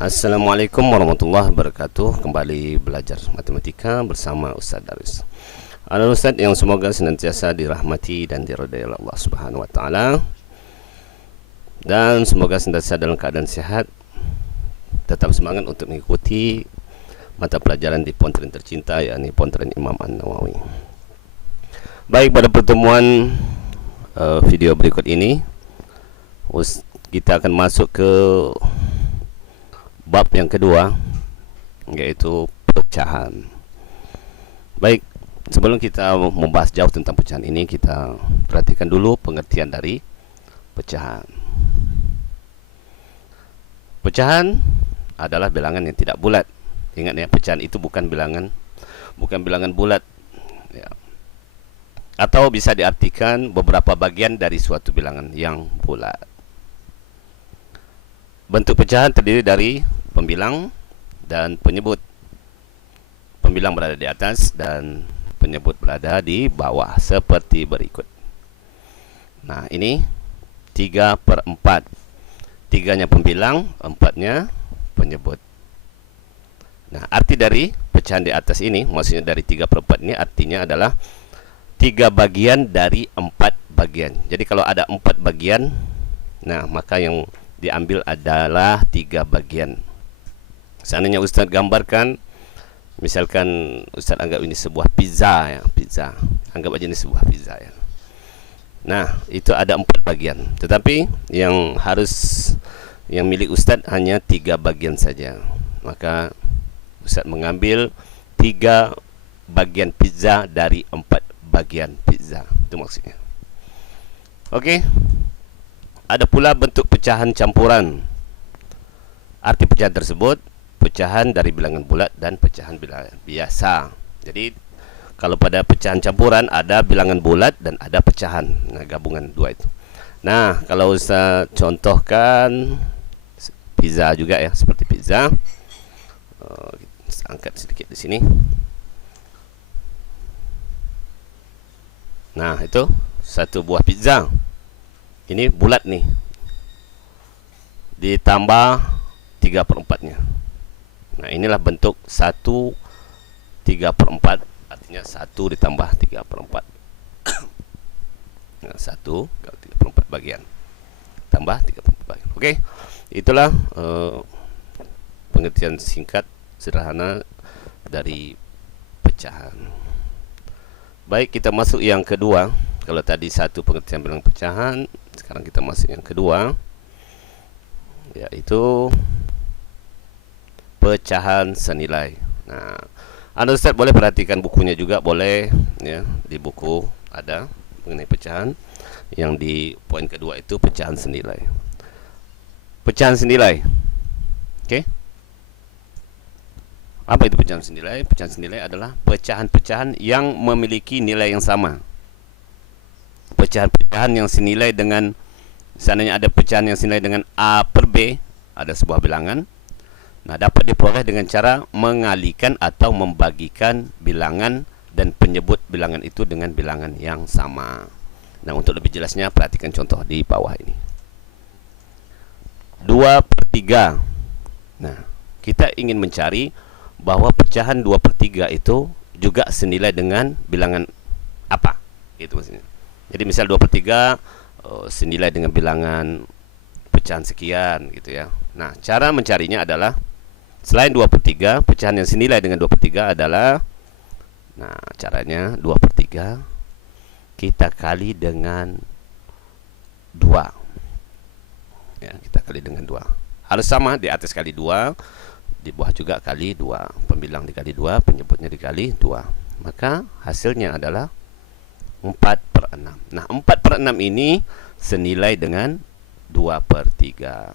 Assalamualaikum warahmatullahi wabarakatuh. Kembali belajar matematika bersama Ustaz Daris. Anak Ustaz yang semoga senantiasa dirahmati dan diridai oleh Allah Subhanahu wa taala. Dan semoga senantiasa dalam keadaan sehat. Tetap semangat untuk mengikuti mata pelajaran di Pontren tercinta, yakni Pontren Imam An-Nawawi. Baik, pada pertemuan video berikut ini kita akan masuk ke bab yang kedua, yaitu pecahan. Baik, sebelum kita membahas jauh tentang pecahan ini, kita perhatikan dulu pengertian dari pecahan. Pecahan adalah bilangan yang tidak bulat. Ingat ya, pecahan itu bukan bilangan bulat ya. Atau bisa diartikan beberapa bagian dari suatu bilangan yang bulat. Bentuk pecahan terdiri dari pembilang dan penyebut. Pembilang berada di atas dan penyebut berada di bawah seperti berikut. Nah, ini 3/4. 3-nya pembilang, 4-nya penyebut. Nah, arti dari pecahan di atas ini, maksudnya dari 3/4 ini artinya adalah 3 bagian dari 4 bagian. Jadi kalau ada 4 bagian, nah maka yang diambil adalah 3 bagian. Seandainya Ustaz gambarkan, misalkan Ustaz anggap ini sebuah pizza ya, pizza. Anggap aja ini sebuah pizza ya. Nah, itu ada 4 bagian. Tetapi yang milik Ustaz hanya 3 bagian saja. Maka Ustaz mengambil 3 bagian pizza dari 4 bagian pizza. Itu maksudnya. Oke. Ada pula bentuk pecahan campuran. Arti pecahan tersebut, pecahan dari bilangan bulat dan pecahan bilangan biasa. Jadi kalau pada pecahan campuran ada bilangan bulat dan ada pecahan. Nah, gabungan dua itu. Nah, kalau Ustaz contohkan pizza juga ya, seperti pizza. Kita angkat sedikit di sini. Nah, itu satu buah pizza. Ini bulat nih, ditambah 3/4-nya. Nah, inilah bentuk 1/3/4, artinya 1 ditambah 3/4. Nah, 1 kali 3/4 bagian tambah 3/4 bagian. Oke, itulah pengertian singkat sederhana dari pecahan. Baik, kita masuk yang kedua. Kalau tadi satu pengertian bilangan pecahan, sekarang kita masuk yang kedua, yaitu pecahan senilai. Nah, Anda Ustaz boleh perhatikan bukunya juga, boleh ya, di buku ada mengenai pecahan. Yang di poin kedua itu pecahan senilai. Pecahan senilai. Oke. Apa itu pecahan senilai? Pecahan senilai adalah pecahan-pecahan yang memiliki nilai yang sama. Pecahan-pecahan yang senilai dengan, seandainya ada pecahan yang senilai dengan A per B, ada sebuah bilangan. Nah, dapat diperoleh dengan cara mengalihkan atau membagikan bilangan dan penyebut bilangan itu dengan bilangan yang sama. Nah, untuk lebih jelasnya perhatikan contoh di bawah ini. 2/3. Nah, kita ingin mencari bahwa pecahan 2/3 itu juga senilai dengan bilangan apa? Itu maksudnya. Jadi misal 2/3 senilai dengan bilangan pecahan sekian gitu ya. Nah, cara mencarinya adalah selain 2/3, pecahan yang senilai dengan 2/3 adalah, nah caranya 2/3 kita kali dengan 2 ya, kita kali dengan 2. Harus sama, di atas kali 2, di bawah juga kali 2. Pembilang dikali 2, penyebutnya dikali 2. Maka hasilnya adalah 4/6. Nah, 4/6 ini senilai dengan 2/3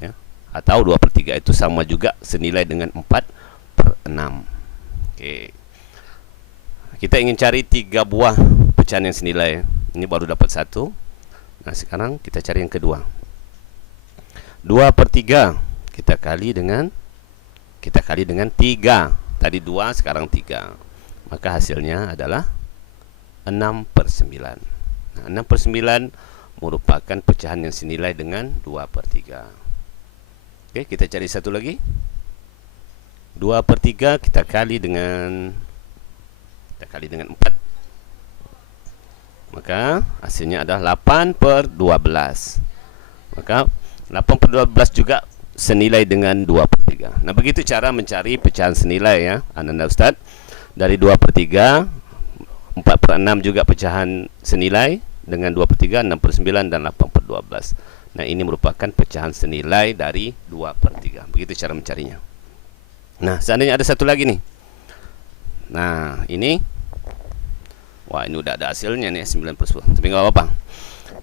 ya. Atau 2/3 itu sama juga senilai dengan 4/6. Oke. Kita ingin cari 3 buah pecahan yang senilai. Ini baru dapat 1. Nah, sekarang kita cari yang kedua. 2/3 kita kali dengan 3. Tadi 2, sekarang 3. Maka hasilnya adalah 6/9. Nah, 6/9 merupakan pecahan yang senilai dengan 2/3. Okey, kita cari satu lagi. 2/3 kita kali dengan 4. Maka hasilnya adalah 8/12. Maka 8/12 juga senilai dengan 2/3. Nah, begitu cara mencari pecahan senilai ya, Ananda Ustaz. Dari 2/3, 4/6 juga pecahan senilai dengan 2/3, 6/9 dan 8/12. Nah, ini merupakan pecahan senilai dari 2/3. Begitu cara mencarinya. Nah, seandainya ada satu lagi nih. Nah, ini. Wah, ini udah ada hasilnya nih, 9/10. Tapi nggak apa-apa.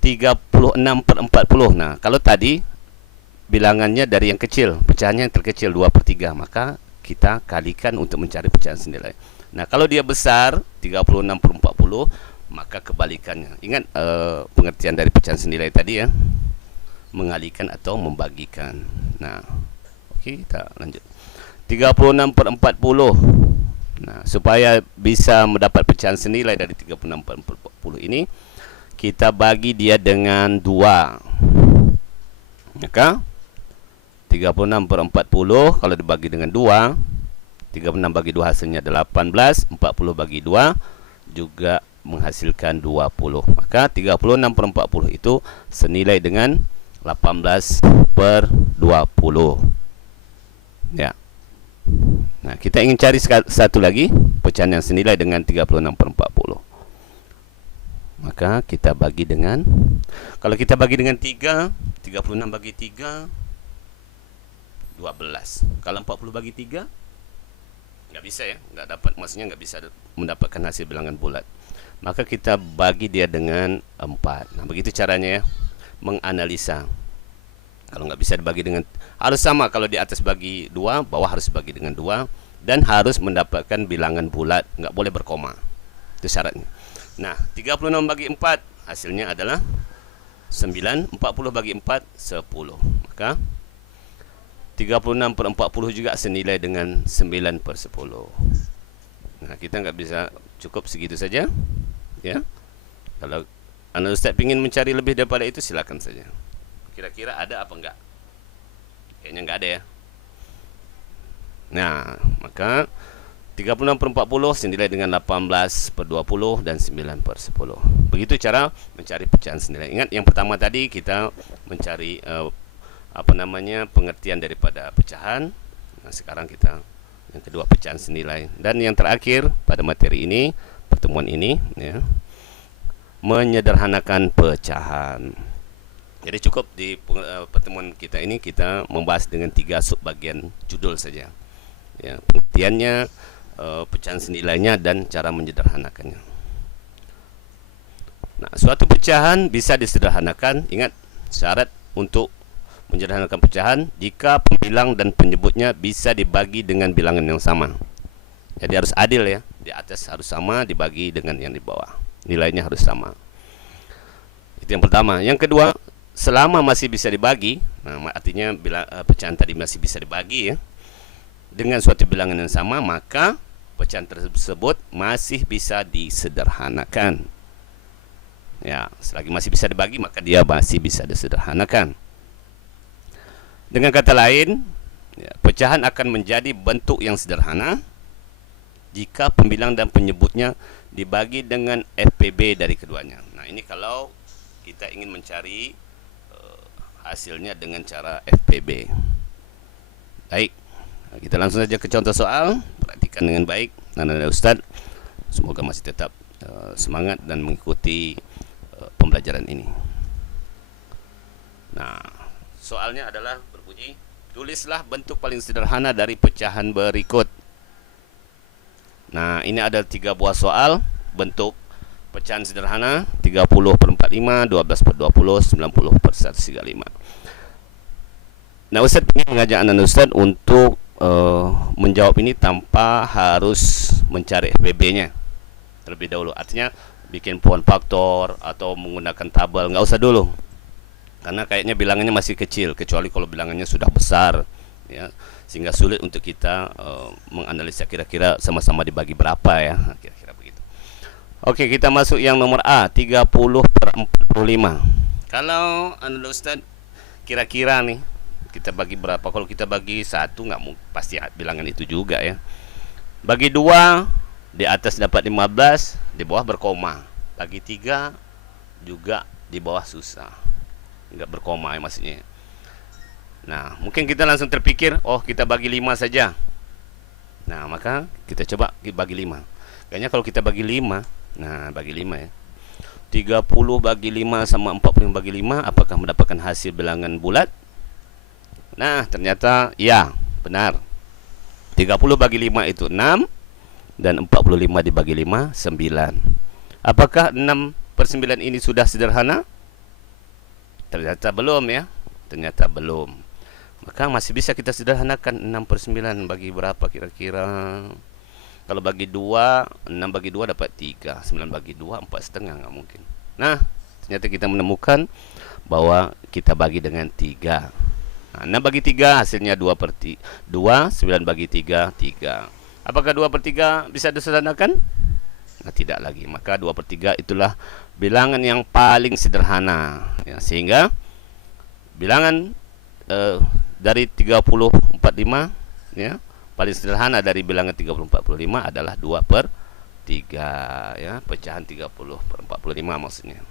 36/40. Nah, kalau tadi bilangannya dari yang kecil, pecahannya yang terkecil 2/3, maka kita kalikan untuk mencari pecahan senilai. Nah, kalau dia besar 36/40, maka kebalikannya. Ingat pengertian dari pecahan senilai tadi ya. Mengalihkan atau membagikan. Nah, oke, kita lanjut. 36/40. Nah, supaya bisa mendapat pecahan senilai dari 36/40 ini, kita bagi dia dengan 2. Maka 36/40 kalau dibagi dengan 2, 36 bagi 2 hasilnya 18, 40 bagi 2 juga menghasilkan 20. Maka 36/40 itu senilai dengan 18/20. Ya. Nah, kita ingin cari satu lagi pecahan yang senilai dengan 36/40. Maka kita bagi dengan, kalau kita bagi dengan 3, 36 bagi 3 12. Kalau 40 bagi 3 nggak bisa ya, nggak dapat, maksudnya nggak bisa mendapatkan hasil bilangan bulat. Maka kita bagi dia dengan 4. Nah, begitu caranya ya, menganalisa. Kalau nggak bisa dibagi dengan, harus sama. Kalau di atas bagi 2, bawah harus bagi dengan 2, dan harus mendapatkan bilangan bulat, nggak boleh berkoma. Itu syaratnya. Nah, 36 bagi 4 hasilnya adalah 9, 40 bagi 4 10. Maka 36/40 juga senilai dengan 9/10. Nah, kita nggak bisa cukup segitu saja ya. Kalau Anda Ustaz ingin mencari lebih daripada itu, silakan saja. Kira-kira ada apa enggak? Kayaknya enggak ada ya. Nah, maka 36/40 senilai dengan 18/20 dan 9/10. Begitu cara mencari pecahan senilai. Ingat, yang pertama tadi kita mencari pengertian daripada pecahan. Nah, sekarang kita yang kedua, pecahan senilai. Dan yang terakhir pada materi ini, pertemuan ini ya, menyederhanakan pecahan. Jadi cukup di pertemuan kita ini kita membahas dengan 3 subbagian judul saja. Ya, pengertiannya, pecahan senilainya, dan cara menyederhanakannya. Nah, suatu pecahan bisa disederhanakan. Ingat, syarat untuk menyederhanakan pecahan jika pembilang dan penyebutnya bisa dibagi dengan bilangan yang sama. Jadi harus adil ya. Di atas harus sama dibagi dengan yang di bawah. Nilainya harus sama. Itu yang pertama. Yang kedua, selama masih bisa dibagi, nah, artinya bila pecahan tadi masih bisa dibagi ya, dengan suatu bilangan yang sama, maka pecahan tersebut masih bisa disederhanakan. Ya, selagi masih bisa dibagi, maka dia masih bisa disederhanakan. Dengan kata lain, ya, pecahan akan menjadi bentuk yang sederhana jika pembilang dan penyebutnya dibagi dengan FPB dari keduanya. Nah, ini kalau kita ingin mencari hasilnya dengan cara FPB. Baik, kita langsung saja ke contoh soal. Perhatikan dengan baik, Anda Ustaz. Semoga masih tetap semangat dan mengikuti pembelajaran ini. Nah, soalnya adalah berbunyi, tulislah bentuk paling sederhana dari pecahan berikut. Nah, ini ada 3 buah soal bentuk pecahan sederhana, 30/45, 12/20, 90/135. Nah, Ustaz ingin mengajak Anda Ustaz untuk menjawab ini tanpa harus mencari FPB-nya terlebih dahulu. Artinya bikin pohon faktor atau menggunakan tabel, nggak usah dulu. Karena kayaknya bilangannya masih kecil, kecuali kalau bilangannya sudah besar ya, sehingga sulit untuk kita menganalisa kira-kira sama-sama dibagi berapa ya, kira-kira begitu. Oke, kita masuk yang nomor A, 30/45. Kalau Anda Ustaz kira-kira nih, Kita bagi berapa? Kalau kita bagi 1 nggak pasti bilangan itu juga ya. Bagi 2 di atas dapat 15, di bawah berkoma. Bagi 3 juga di bawah susah, nggak berkoma ya maksudnya. Nah, mungkin kita langsung terpikir, oh kita bagi 5 saja. Nah, maka kita coba bagi 5. Kayaknya kalau kita bagi 5, nah bagi 5 ya, 30 bagi 5 sama 45 bagi 5, apakah mendapatkan hasil bilangan bulat? Nah, ternyata ya, benar. 30 bagi 5 itu 6, dan 45 dibagi 5, 9. Apakah 6/9 ini sudah sederhana? Ternyata belum ya. Ternyata belum. Maka masih bisa kita sederhanakan. 6/9 bagi berapa kira-kira? Kalau bagi 2, 6 bagi 2 dapat 3. 9 bagi 2, 4,5, nggak mungkin. Nah, ternyata kita menemukan bahwa kita bagi dengan 3. Nah, 6 bagi 3 hasilnya 2/2. 9 bagi 3, 3. Apakah 2/3 bisa disederhanakan? Nah, tidak lagi. Maka 2/3 itulah bilangan yang paling sederhana ya, sehingga bilangan dari 30/45 ya, paling sederhana dari bilangan 30/45 adalah 2/3 ya. Pecahan 30/45 maksudnya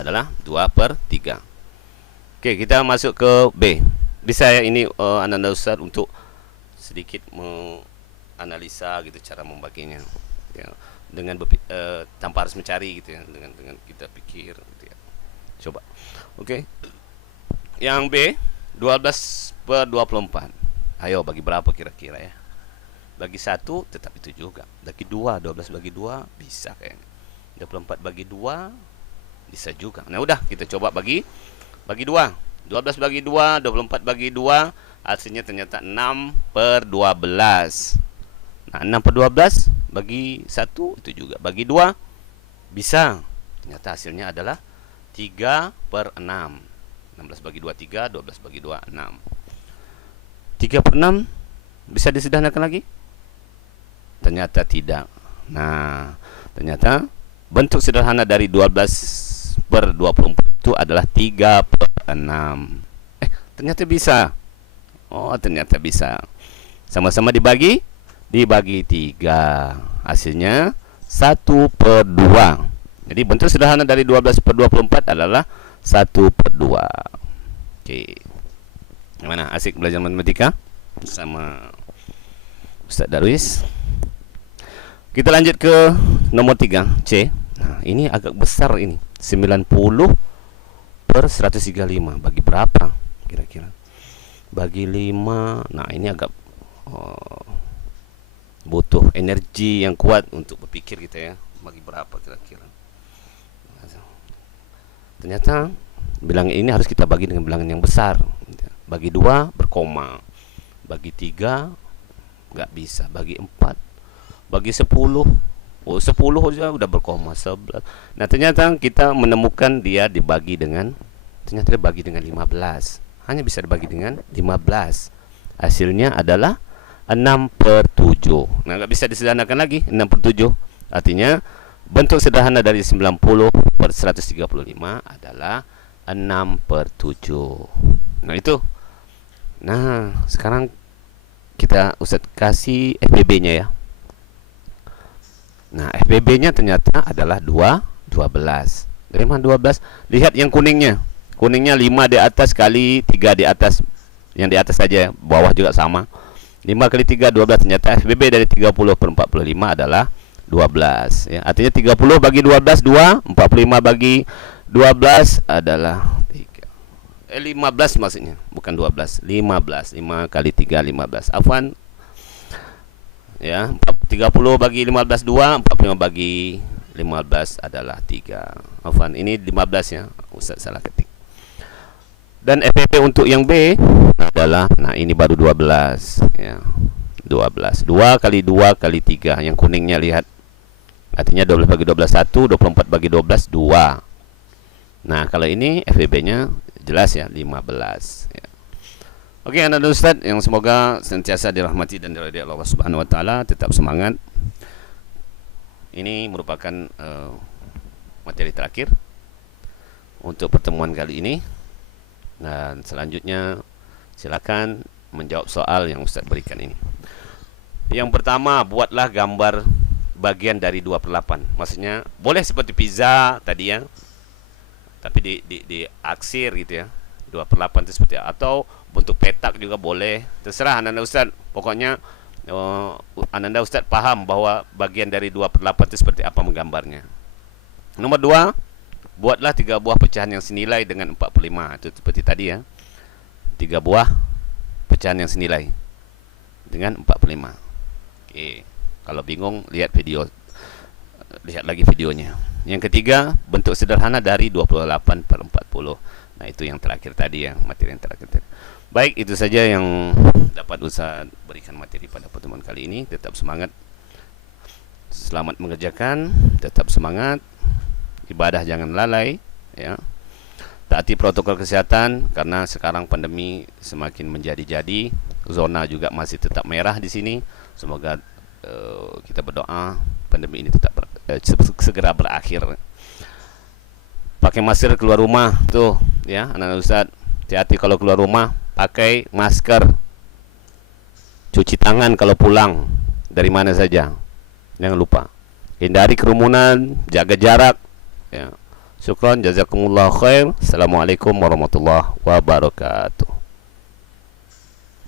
adalah 2/3. Oke, kita masuk ke B. Bisa ya ini Anda Ustaz untuk sedikit menganalisa gitu cara membaginya ya, dengan tanpa harus mencari gitu ya, dengan kita pikir gitu ya. Coba. Oke. Yang B, 12/24. Ayo bagi berapa kira-kira ya? Bagi 1 tetap itu juga. Bagi 2, 12 bagi 2 bisa kayaknya. 24 bagi 2 bisa juga. Nah, udah kita coba bagi 2. 12 bagi 2, 24 bagi 2, hasilnya ternyata 6/12. Nah, 6/12 bagi 1 itu juga. Bagi 2 bisa. Ternyata hasilnya adalah 3/6. 16 bagi 2 3, 12 bagi 2 6. 3/6 bisa disederhanakan lagi? Ternyata tidak. Nah, ternyata bentuk sederhana dari 12/24 itu adalah 3/6. Ternyata bisa. Oh, ternyata bisa. Sama-sama dibagi 3. Hasilnya 1/2. Jadi bentuk sederhana dari 12/24 adalah 1/2. Oke. Gimana? Asik belajar matematika bersama Ustaz Darwis? Kita lanjut ke nomor 3, C. Nah, ini agak besar ini. 90/135. Bagi berapa kira-kira? Bagi 5. Nah, ini agak butuh energi yang kuat untuk berpikir gitu ya. Bagi berapa kira-kira? Ternyata bilangan ini harus kita bagi dengan bilangan yang besar. Bagi 2 berkoma. Bagi 3 nggak bisa. Bagi 4. Bagi 10. Oh, 10 aja udah berkoma. 11. Nah, ternyata kita menemukan dia dibagi dengan, ternyata dibagi dengan 15. Hanya bisa dibagi dengan 15. Hasilnya adalah 6/7. Nah, nggak bisa disederhanakan lagi. 6/7 artinya bentuk sederhana dari 90/135 adalah 6/7. Nah, itu. Nah, sekarang kita Ustadz kasih FBB-nya ya. Nah, FBB-nya ternyata adalah 12. Dari mana 12? Lihat yang kuningnya. Kuningnya 5 di atas kali 3 di atas. Yang di atas saja, bawah juga sama. 5 kali 3 12. Ternyata FBB dari 30/45 adalah 12 ya. Artinya 30 bagi 12 2, 45 bagi 12 adalah 15 maksudnya, bukan 12. 15. 5 kali 3 15. Afwan. Ya, 30 bagi 15 2, 45 bagi 15 adalah 3. Afwan, ini 15 ya. Ustaz salah ketik. Dan FPP untuk yang B adalah, nah ini baru 12 ya. 12. 2 kali 2 kali 3. Yang kuningnya lihat. Artinya 12 bagi 12 1, 24 bagi 12 2. Nah, kalau ini FPP-nya jelas ya, 15 ya. Oke, anak dan Ustaz yang semoga sentiasa dirahmati dan diridai Allah Subhanahu wa taala, tetap semangat. Ini merupakan materi terakhir untuk pertemuan kali ini. Dan selanjutnya Silakan menjawab soal yang Ustaz berikan ini. Yang pertama, buatlah gambar bagian dari 2/8. Maksudnya boleh seperti pizza tadi ya, tapi di aksir gitu ya. 2/8 itu seperti apa? Atau bentuk petak juga boleh. Terserah Ananda Ustaz. Pokoknya Ananda Ustaz paham bahwa bagian dari 2/8 itu seperti apa menggambarnya. Nomor 2, buatlah 3 buah pecahan yang senilai dengan 45. Itu seperti tadi ya. 3 buah pecahan yang senilai dengan 45. Oke. Kalau bingung lihat lagi videonya. Yang ketiga, bentuk sederhana dari 28/40. Nah, itu yang terakhir tadi ya, materi yang terakhir tadi. Baik, itu saja yang dapat Ustaz berikan materi pada pertemuan kali ini. Tetap semangat. Selamat mengerjakan, tetap semangat. Ibadah jangan lalai ya. Taati protokol kesehatan karena sekarang pandemi semakin menjadi-jadi, zona juga masih tetap merah di sini. Semoga kita berdoa pandemi ini tetap segera berakhir. Pakai masker keluar rumah tuh ya, anak-anak Ustaz. Hati-hati kalau keluar rumah, pakai masker. Cuci tangan kalau pulang dari mana saja. Jangan lupa. Hindari kerumunan, jaga jarak ya. Syukran, jazakumullah khair. Assalamualaikum warahmatullahi wabarakatuh.